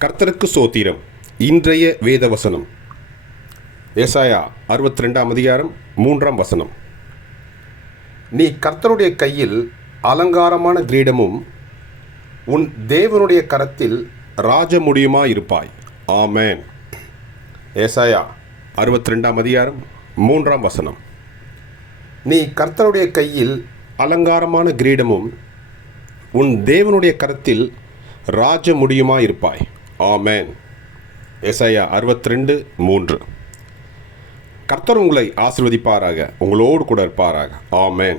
கர்த்தருக்கு சோத்திரம். இன்றைய வேத வசனம் ஏசாயா அறுபத்தி ரெண்டாம் அதிகாரம் மூன்றாம் வசனம். நீ கர்த்தருடைய கையில் அலங்காரமான கிரீடமும் உன் தேவனுடைய கரத்தில் ராஜமுடியுமா இருப்பாய். ஆமேன். ஏசாயா அறுபத்தி ரெண்டாம் அதிகாரம் மூன்றாம் வசனம். நீ கர்த்தருடைய கையில் அலங்காரமான கிரீடமும் உன் தேவனுடைய கரத்தில் ராஜ முடியுமா இருப்பாய். ஆமேன். எஸ்ஐயா அறுபத்தி ரெண்டு மூன்று. கர்த்தர் உங்களை ஆசிர்வதிப்பாராக உங்களோடு கூட இருப்பாராக. ஆமேன்.